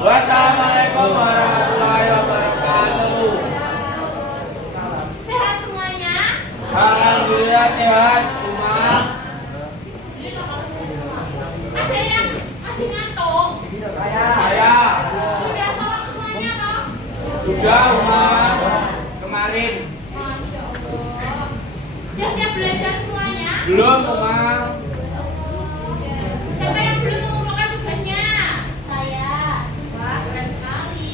Wassalamualaikum warahmatullahi wabarakatuh. Sehat semuanya? Alhamdulillah sehat, Umar. Ada yang masih ngantuk? Saya Sudah sholat semuanya toh? sudah Umar kemarin. Masya Allah. Sudah siap belajar semuanya? Belum Umar. Siapa yang belum mengumpulkan tugasnya? Saya. Wah, keren sekali.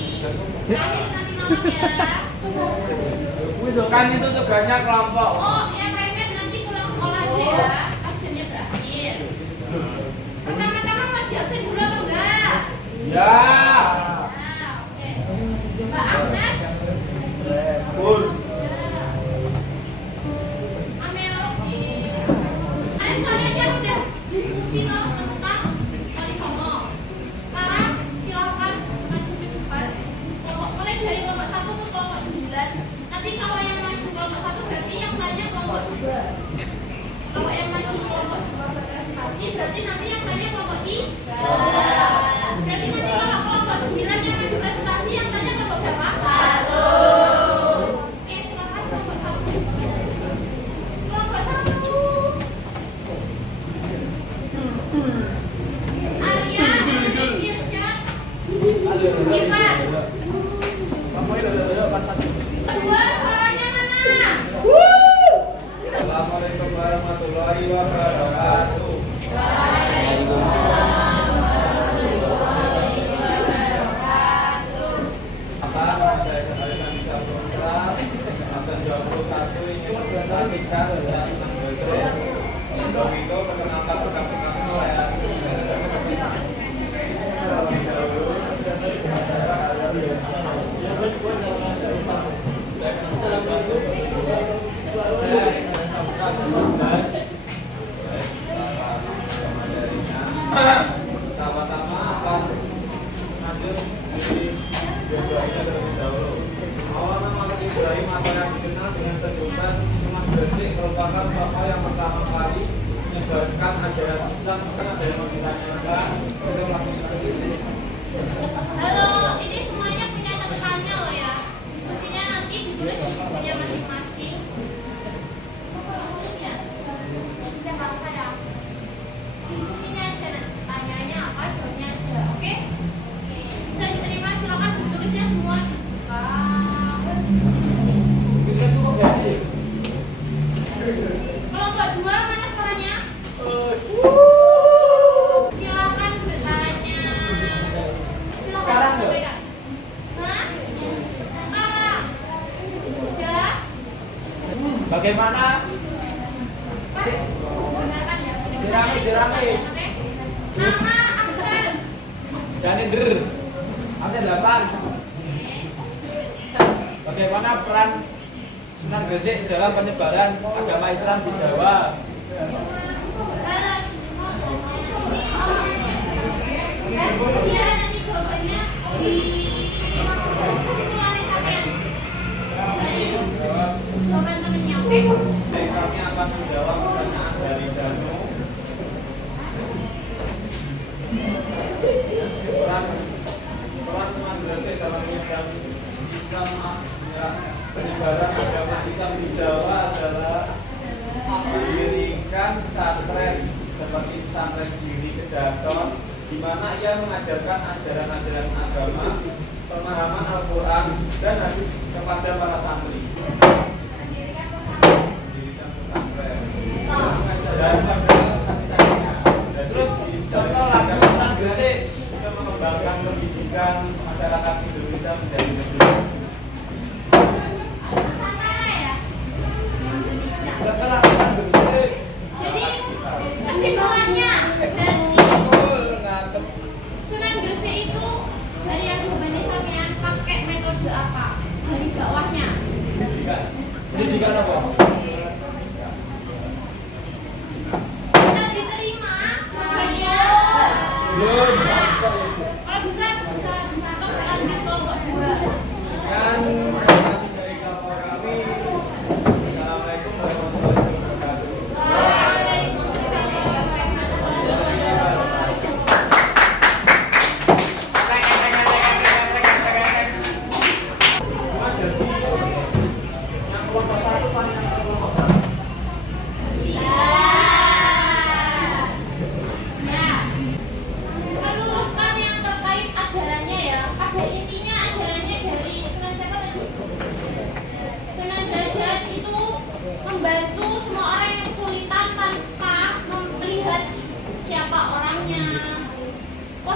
Terakhir nanti malam ya. Kan itu tugasnya kelompok. Oh, yang remeh nanti pulang sekolah aja ya. Absennya berakhir. Pertama-tama mau di absen dulu atau enggak? Ya. Nah, oke. Mbak Agnes. Pur. Kalian kan udah diskusi loh tentang Wali Songo. Sekarang silahkan maju ke depan. Mulai dari kelompok 1 ke kelompok 9. Nanti kalau yang maju kelompok 1 berarti yang tanya kelompok 2. Kalau yang maju kelompok 2 berprestasi berarti nanti yang tanya kelompok 3. Berarti nanti kalau kelompok 9 yang maju prestasi yang tanya kelompok berapa? 1. Oke, silakan kelompok 1. Kelompok 1. Arya, Irsyad, Irfan. Kedua suaranya mana? Assalamualaikum warahmatullahi wabarakatuh. Pertama-tama akan lanjut di biasanya terlebih dahulu. Awal nama Ibrahim atau yang dikenal dengan sebutan Umat Gresik merupakan tokoh yang pertama kali menyebarkan ajaran Islam. Kan ada yang mau ditanyakan? Itu langsung seperti ini. Halo, ini semuanya punya catatannya loh ya. Diskusinya nanti ditulis punya masing-masing. Ya, siapa saya? Diskusinya aja, tanyanya apa, jawabnya aja, oke? Oke, bisa diterima, silakan ditulisnya semua. Kelompok 2 mana suaranya? Silakan bertanya. Silakan sampaikan. Hah? Sekarang. Udah? Bagaimana? Pas. Dengarkan ya. Jerame. Oke? Nama, aksen. Danider. Absen 8. Bagaimana peran Sunan Gresik dalam penyebaran agama Islam di Jawa? Iya, nanti jawabannya di kesimpulannya sampai dari jawaban temennya, oke? Jadi kami akan menjawab pertanyaan dari Danu. Peran Sunan Gresik dalam penyebaran Islam penyebaran agama Islam di Jawa adalah mendirikan pesantren seperti pesantren Giri Kedaton, di mana ia mengajarkan ajaran-ajaran agama, pemahaman Al-Quran dan hadis kepada para santri. Mendirikan pesantren. Dan terus contoh lagu Sunan Gresik sudah mengembangkan pendidikan masyarakat Indonesia menjadi negeri. Nusantara ya? Setelah Sunan Gresik, Jadi kesimpulannya berarti Sunan Gresik itu dari yang jawabannya sampean pakai metode apa? Dari dakwahnya. pendidikan apa? Bisa diterima jawabannya? Belum. Kalau bisa dimatok lanjut kelompok 2. Dan informasi dari kapal kami. Assalamualaikum warahmatullahi wabarakatuh. Waalaikumsalam warahmatullahi wabarakatuh.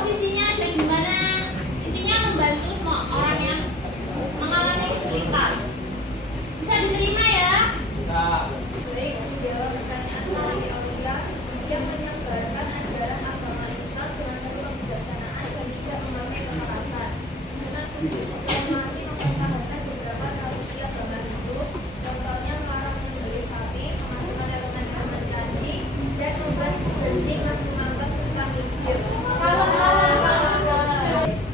posisinya ada di mana. Intinya membantu semua orang yang mengalami kesulitan. Bisa diterima ya? Bisa. Baik, menjawab pertanyaan sekarang yang menyebarkan ajaran agama Islam dengan penuh kebijaksanaan dan tidak memakai kekerasan. Dan masih mempertahankan beberapa tradisi agama Hindu, contohnya melarang menyembelih sapi, memasukkan elemen elemen candi, dan membuat berhenti mengembangkan sumpah hijir.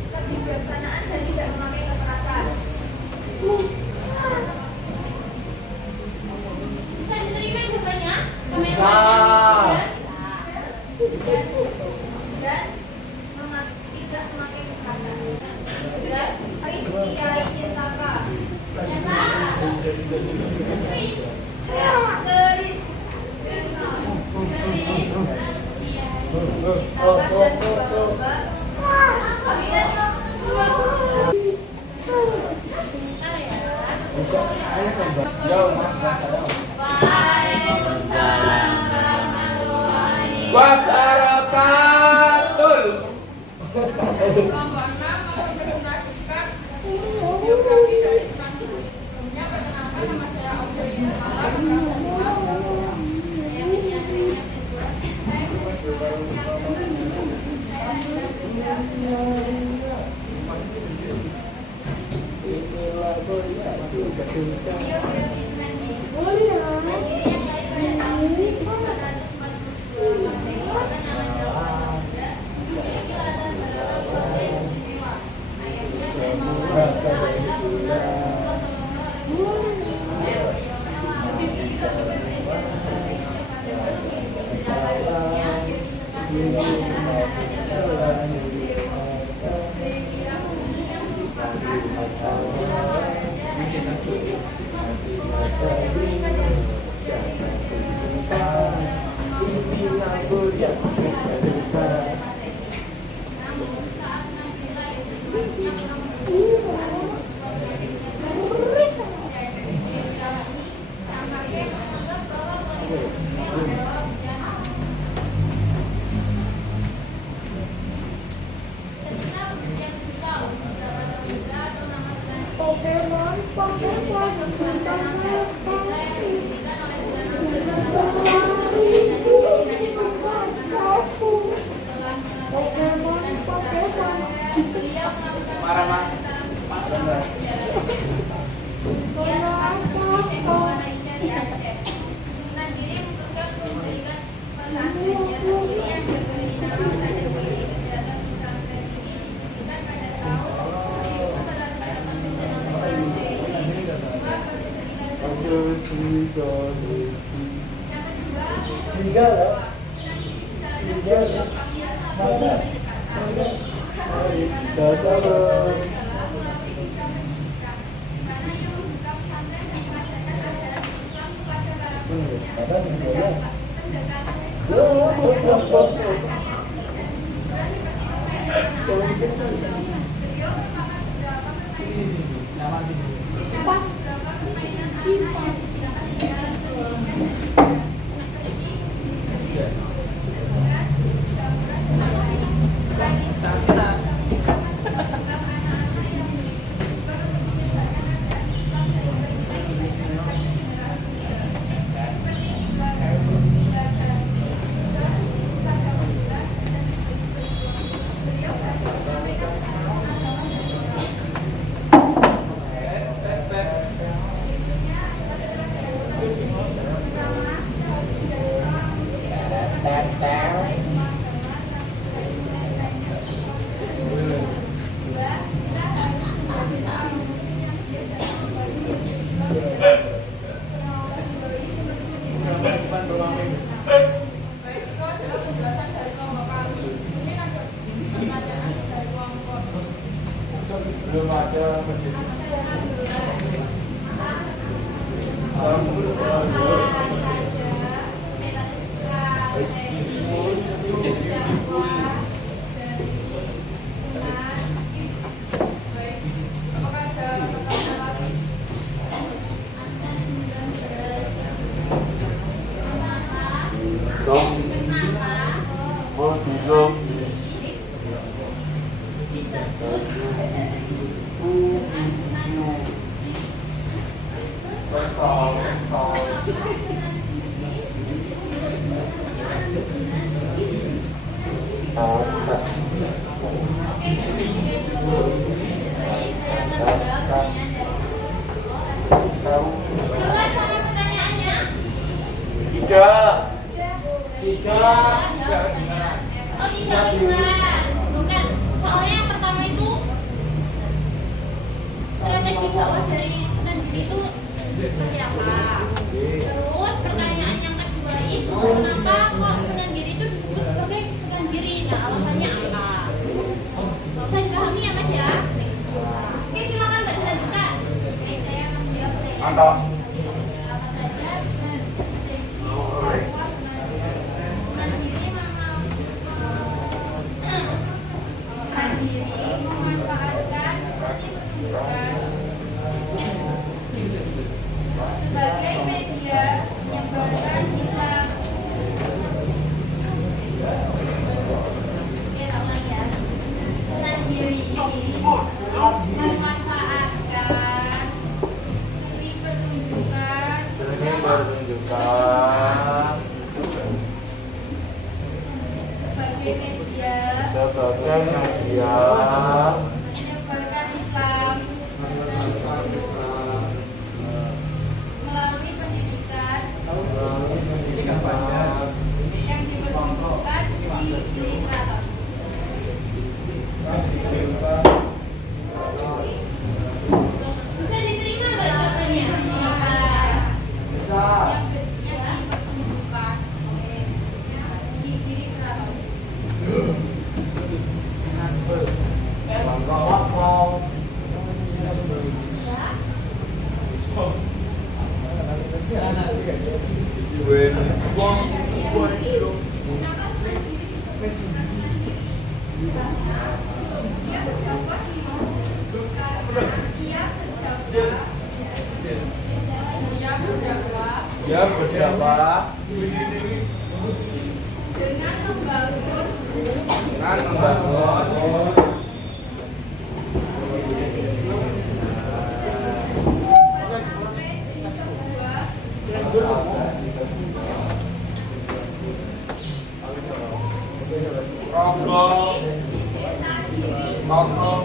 Kebijaksanaan dan tidak memakai kekerasan. Bisa diterima jawabannya? Sama yang Bisa. lainnya? Dan tidak memakai kekerasan. Dan Rizkiai Cintaka. Nyata? Sweet. Geris. Garis. Iya. Cintaka dan lomba-lomba. Bentar ya. Yo, Mas. Waalaikumsalam warahmatullahi Wabarakatuh. Rombongan mempresentasikan biografi dari Sunan Guru. Sebelumnya perkenalkan nama saya Aulia Yusufala, berasal dari Malang. Saya Media Kriya Kedua. Biografi Sunan Giri. Sunan Giri yang lahir pada tahun 1442 Masehi dengan nama Jawa Samudra memiliki latar belakang keluarga yang istimewa. Ayahnya Syekh Muhammad adalah putra Rasulullah Sallallahu Alaihi Wasallam. Melalui dokumenter bahasa Indonesia pada buku sejarah dunia yang disekatkan adalah Raja Babawa Dewa Bekira Bumi yang merupakan putra Raja Ayah namun saat nanti lahir situasinya kurang sang kakek menganggap bahwa politiknya adalah bencana. Ketika berusia 7 tahun, Jawa Samudra atau nama Sunan Giri didirikan ke pesantren Ampel. Desa yang didirikan oleh Sunan Ampel bersama dan Raden Papua Setelah menyelesaikan pendidikan pesantren, beliau melakukan perjalanan dalam ia sempat menemui Syekh Muhammad Aisyah di Aceh. Sunan Giri memutuskan untuk mendirikan pesantrennya sendiri yang diberi nama Pesantren Giri. Kegiatan pesantren ini didirikan pada tahun 1488 Masehi di sebuah pendidikan yang kedua, Sunan Giri menjalankan program melalui bisa pendidikan, di mana ia membuka pesantren dan mengajarkan ajaran Islam kepada para pengikutnya. Pendekatan beliau merupakan beberapa permainan anak yang digunakan di dalam pendidikan Baik, itu adalah penjelasan dari kelompok kami. Mungkin ada pertanyaan dari kelompok. Belum ada Apakah ada pertanyaan lagi? Kenapa? Oh, Jelas sama pertanyaannya? Tiga. Oh, tidak benar. Bukan. Soalnya yang pertama itu strategi dakwah dari Sunan Giri itu seperti apa? Terus pertanyaan yang kedua itu kenapa kok Sunan Giri itu disebut sebagai Sunan Giri? Nah, alasannya apa? Nggak usah dipahami ya Mas ya. Oke, silakan Mbak dilanjutkan. Oke, saya akan menjawab pertanyaan. Mantap. Apa saja strategi dakwah Sunan Giri Sunan Giri memanfaatkan seni pertunjukan sebagai media menyebarkan Islam. Oke, ulang lagi ya. Sunan Giri memanfaatkan seni pertunjukan sebagai media menyebarkan Islam melalui pendidikan yang dipertunjukkan di Sri Keraton. Bisa diterima nggak jawabannya? Yang dipertunjukkan di Sri Keraton. Ya, berdakwah Dengan membangun sampai di sebuah rokok, di desa Giri rokok,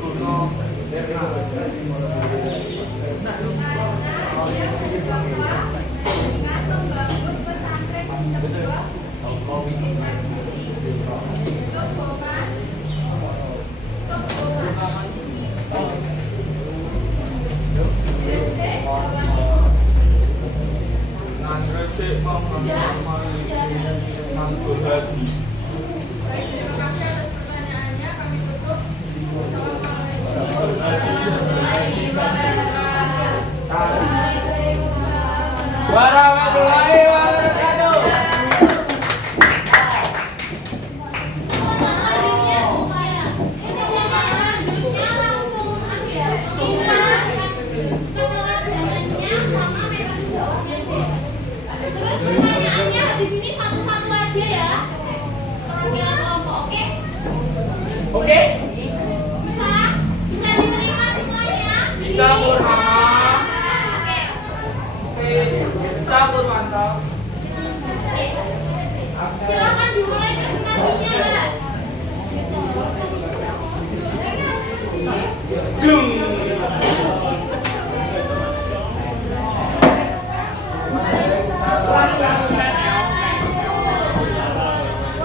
gunung, karena dia berdakwah dengan membangun pesantren di sebuah desa Giri. Tokomas Gresik, Jawa Timur. nan resik Mantul hati. Baik, terima kasih atas pertanyaannya. Kami tutup. Assalamualaikum warahmatullahi wabarakatuh. Warahmatullahi wabarakatuh. Selanjutnya langsung ambil keteladanannya sama metode jawabnya deh. Terus pertanyaannya di sini satu-satu aja ya. Perwakilan kelompok, oke? Oke? Bisa? Bisa diterima semuanya? Bisa, Bu Rama. Oke. Bisa, Bu mantap. Silakan dimulai presentasinya. Glung.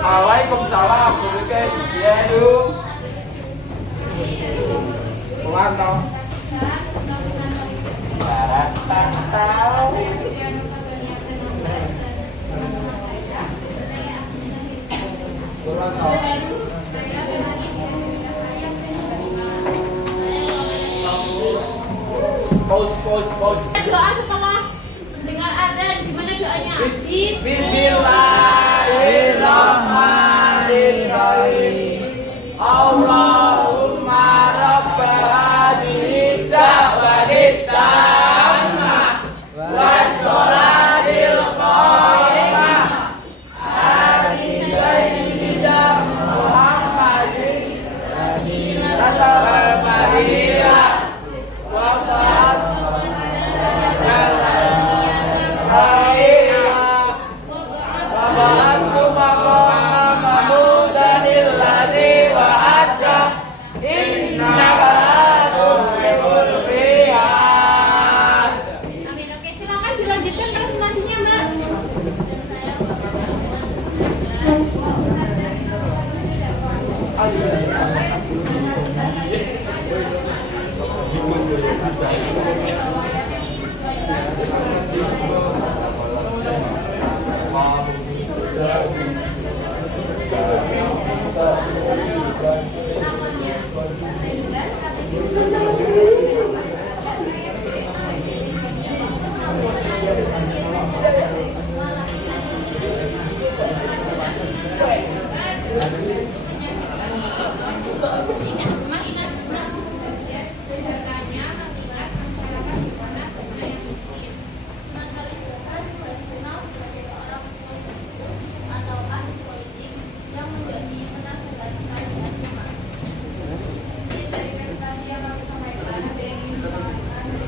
Waalaikumsalam. Ya, Du. Mantap. Pause. Doa setelah mendengar adzan, gimana doanya? Bismillahirrahmanirrahim. Allahumma rabbal hadhihi da'watit tammah wassolatil qa'imah ati sayyidina Muhammadin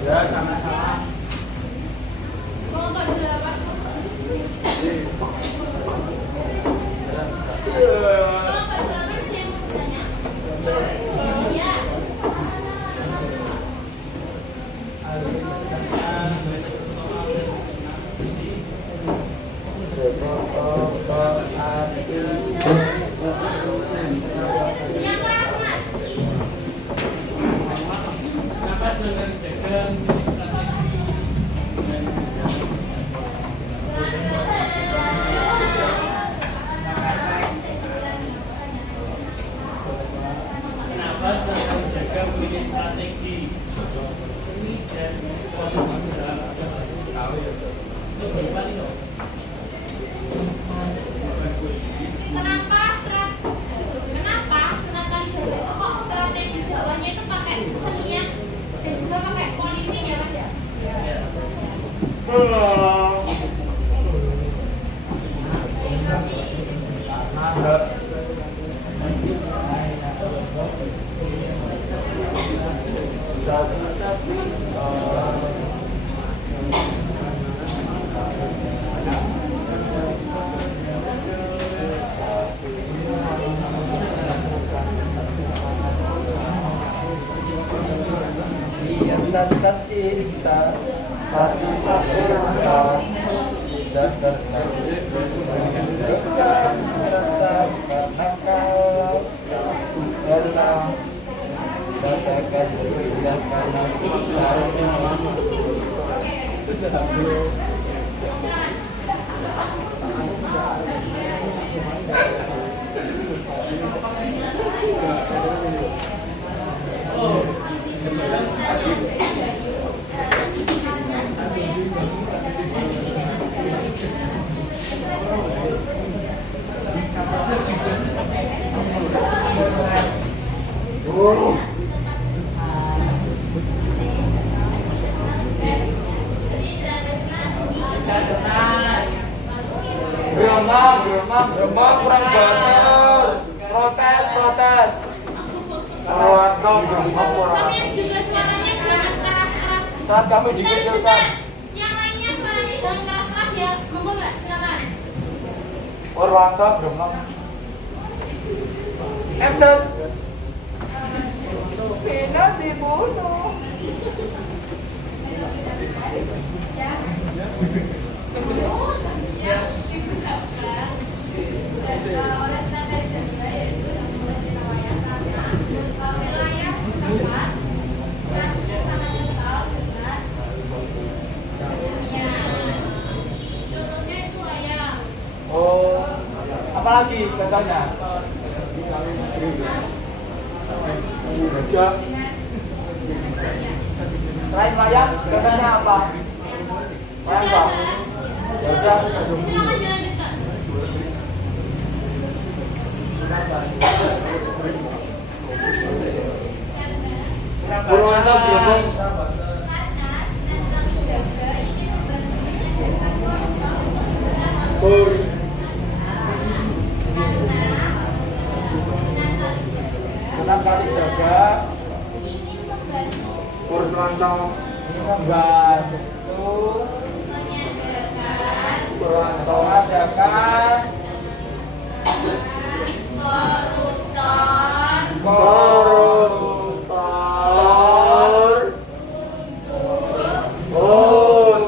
Ya, sama-sama. Kelompok berapa? Kelompok berapa ada yang mau bertanya? Ya. Yang keras, Mas. Napas dengan jaga napas dengan jaga memilih strategi seni dan politik dalam tahu ya itu berubah itu. Kenapa Sunan Kalijaga itu kok strategi dakwahnya itu pakai kesenian dan juga pakai politik ya, Mas ya? Sat cinta satu sempurna dan rasa karena kau dalam katakan bisa karena susah sudah Geromong kurang bener. Protes. Sampean juga suaranya jangan keras-keras. Saat kami Sebentar, dikucilkan. yang lainnya suaranya jangan keras-keras ya. Monggo Mbak, silakan. Purwanto Geromong. Action. Pina dibunuh. Ya, diberitahukan. Oleh Sunan Kalijaga yaitu membuat wilayah karena wilayah tersebut masih sangat kental dengan dunia. Contohnya itu ayam. Oh, apalagi contohnya? Gajah. Selain wayang, contohnya apa? Wayang Sudah, apa? Mbak. Gajah. Silakan dilanjutkan. Purwanto Geromong. Karena Sunan Kalijaga ingin membantu menyediakan kelompok untuk Sunan Kalijaga. ingin membantu Purwanto membantu menyadarkan Purwanto mengadakan koruptor untuk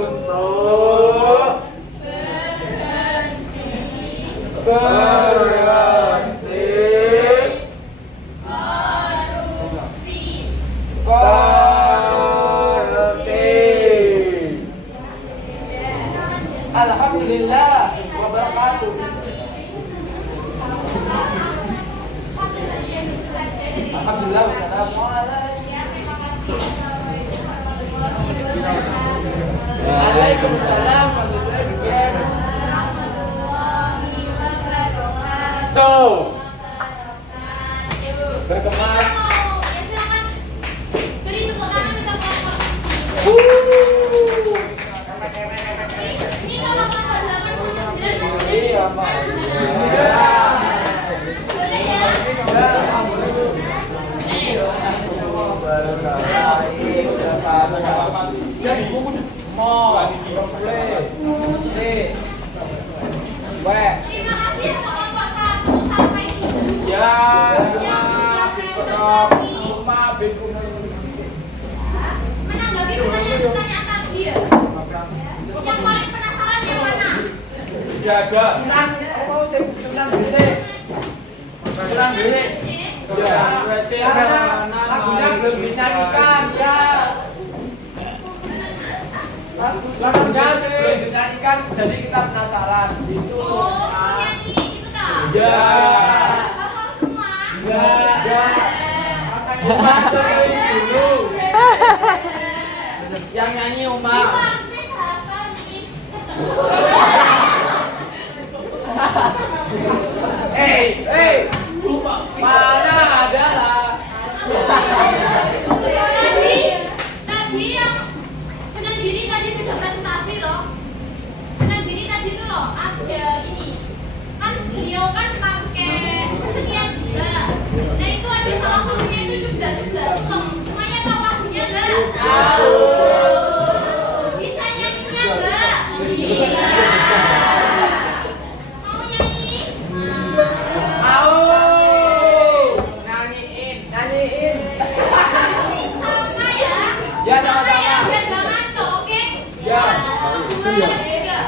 berhenti korupsi. Ya, terima kasih. Assalamualaikum warahmatullahi wabarakatuh. Waalaikumsalam warahmatullahi wabarakatuh. Warahmatullahi wabarakatuh. Tuh, berkemas. Oh, ya silakan. Beri tepuk tangan kita kelompok. Ini kalau kelompok 8 sampai 9 Iya, Pak. boleh ya? Jadi buku mau Terima kasih untuk kelompok 1 sampai 7 Ya. yang sudah presentasi menanggapi pertanyaan-pertanyaan tadi ya. Yang paling penasaran yang mana? Jaga. Lagunya belum dinyanyikan ya. Lagunya belum dinyanyikan, jadi kita penasaran. Itu. Oh, penyanyi itu tak? Ya. Hafal semua? Ya. Makanya dulu. Yang nyanyi Uma. Artis hafal nih. Hey, mana adalah Tadi yang Senan Diri tadi sudah presentasi loh. Senan Diri tadi itu loh ada ini. Kan beliau kan pakai kesenian juga. Nah itu ada salah satunya itu juga semuanya tahu lagunya enggak? Tahu. Bisa nyanyinya enggak? Iya. Mau nyanyi? mau Nyanyiin. nyanyiin. Sama ya? Ya, sama-sama. Ya, biar gak ngantuk, oke? Ya. 1, 2, 3.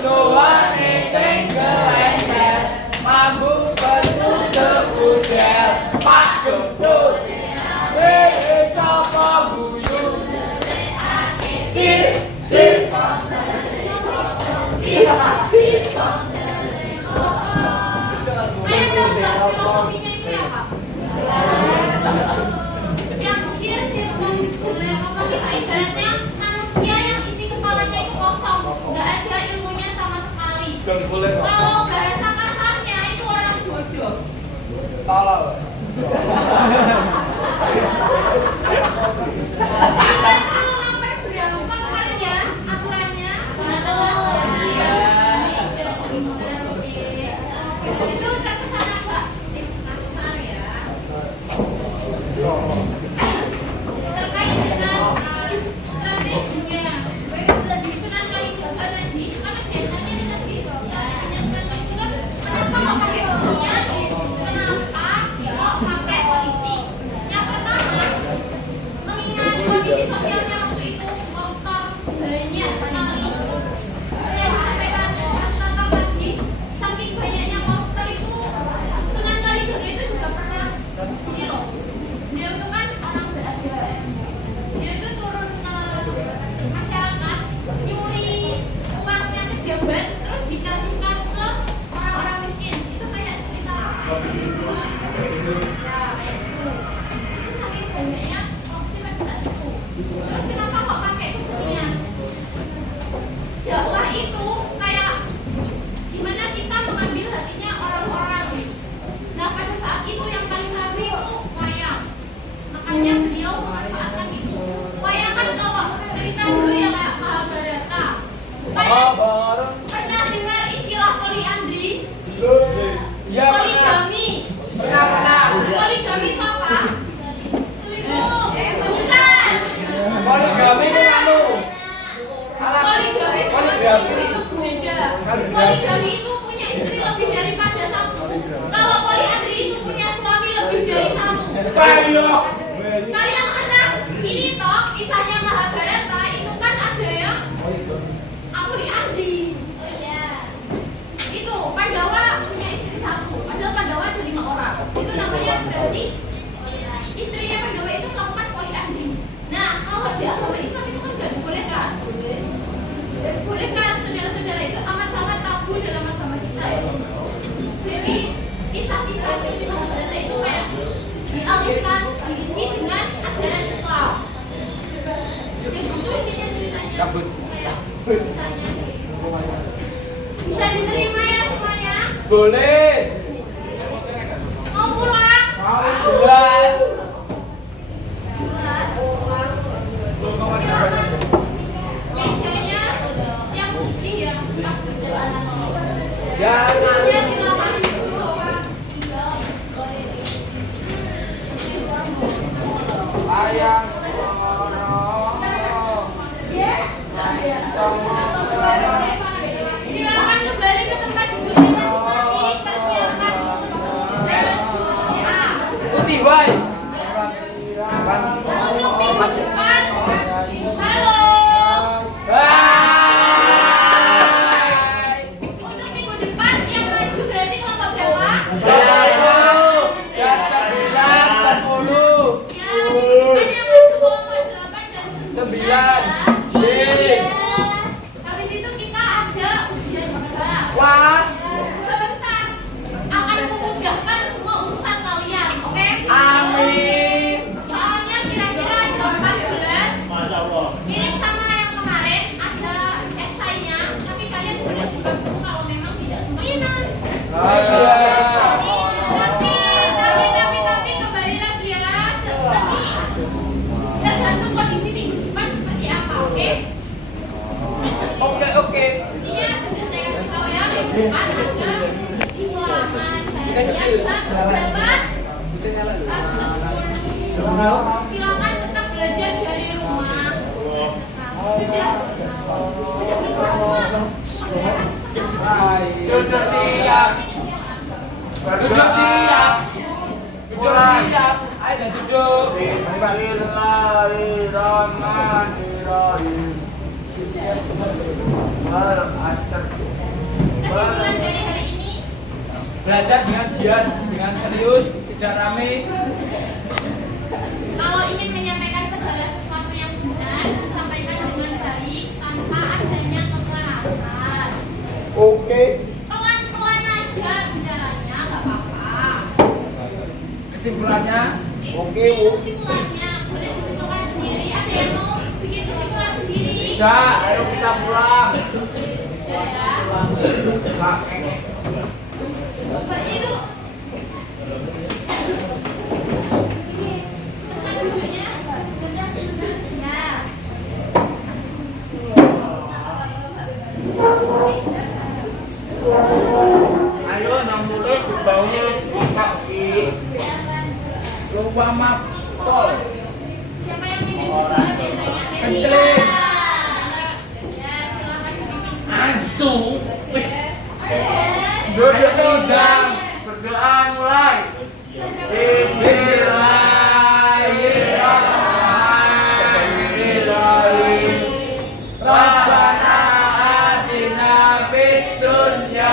Suan neteng kelencer, mabuk penuh keudel, Pak Gendut, sapa guyu, sir, Kalian tahu nggak filosofinya itu ya, Pak? Yang sir jelek apa gitu, ibaratnya manusia yang isi kepalanya itu kosong, nggak ada ilmunya sama sekali. Kalau bahasa kasarnya itu orang bodoh. tolol. Ingat kalau nomor berapa kemarin ya aturannya? Itu terkesan agak kasar ya. Terkait dengan strateginya, Sunan Kalijaga tadi, karena biasanya ini tadi hanya Sunan Kalijaga, kenapa kok pakai ilmunya? Kenapa kok pakai politik? Yang pertama, mengingat kondisi sosialnya waktu itu motor banyak sekali. Saya sampaikan contoh lagi, saking banyaknya motor itu Sunan Kalijaga itu juga pernah ini loh. Dia itu kan orang berada, dia itu turun ke masyarakat nyuri uangnya pejabat terus dikasihkan ke orang-orang miskin. Itu kayak cerita ya kayak gitu. Terus saking banyaknya korupsi pada saat itu. Terus kenapa kok pakai kesenian? Dakwah itu kayak gimana kita mengambil hatinya orang-orang. Nah pada saat itu yang paling ramai itu wayang. Makanya beliau memanfaatkan itu. Wayang kan kalau cerita dulu ya kayak Mahabharata. Pernah dengar istilah poliandri? Ya, Poligami. pernah. Poligami itu apa? Selingkuh. Bukan. Poligami itu anu. Poligami sama selingkuh itu beda. Poligami itu punya istri lebih daripada satu. Kalau poliandri itu punya suami lebih dari satu. Kalian pernah ini toh kisahnya Mahabharata itu kan ada yang poliandri. Oh iya. Itu Pandawa punya istri satu. Padahal Pandawa ada 5 orang. Itu namanya berarti istrinya Pandawa itu melakukan poliandri. Nah kalau di agama Islam itu kan tidak dibolehkan. Dibolehkan saudara-saudara itu amat sangat tabu dalam agama kita ya. Jadi kisah-kisah seperti Boleh. Mau pulang? Jelas. Jelas. Silakan. Mejanya yang bersih ya pas perjalanan. Jangan. Ya silakan duduk. Ayang. Silakan kembali ke tempat duduknya masing-masing. Persilakan. Putih, why? Untuk minggu depan. Halo. Hai. Untuk minggu depan yang maju berarti kelompok berapa? Dan 9, 10. Ya, kan yang maju kelompok 8 dan 9. 9. Iya. Habis itu kita ada ujian juga. Wah. Sebentar. Akan memudahkan semua urusan kalian, oke? Amin. Soalnya kira-kira ada 14. Mirip sama yang kemarin, ada esainya, tapi kalian boleh buka buku kalau memang tidak seminat. Tapi kembali lagi ya, seperti tergantung kondisi minggu depan seperti apa, oke? Oke. Iya, sudah saya kasih tahu ya, minggu depan ada di halaman bagian bab berapa? Bab 10. Silakan tetap belajar dari rumah. Sudah berumah semua. Duduk siap. Duduk siap. Duduk siap. Ayo dah duduk. Kesimpulan dari hari ini, Belajar dengan giat, dengan serius, tidak rame. kalau ingin menyampaikan segala sesuatu yang benar, sampaikan dengan baik tanpa adanya kekerasan. Oke. Pelan-pelan aja bicaranya, nggak apa-apa. Kesimpulannya, Kesimpulannya boleh disimpulkan sendiri. Ada yang mau bikin kesimpulan sendiri? Tidak, ayo kita pulang. Ya. Beribu. Tekan dulunya. Ya. Ayo 6 menit dibangun kaki. lupa mapol. Siapa yang mimpin kedua biasanya? Kenceng. Ya, silakan dipimpin. Asu. Duduk sudah. Berdoa mulai. Bismillahirrahmanirrahim. Rabbana atina fid dunya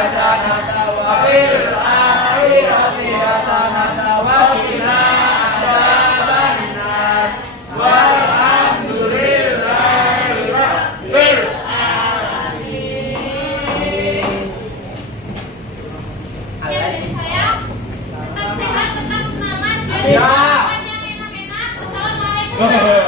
hasanatan wa fil akhirati hasanatan wa qina adzabannar. Walhamdulillahi rabbil alamin. Sekian dari saya. Tetap sehat, tetap semangat, dan Ya. makan yang enak-enak. Wassalamualaikum warahmatullahi wabarakatuh.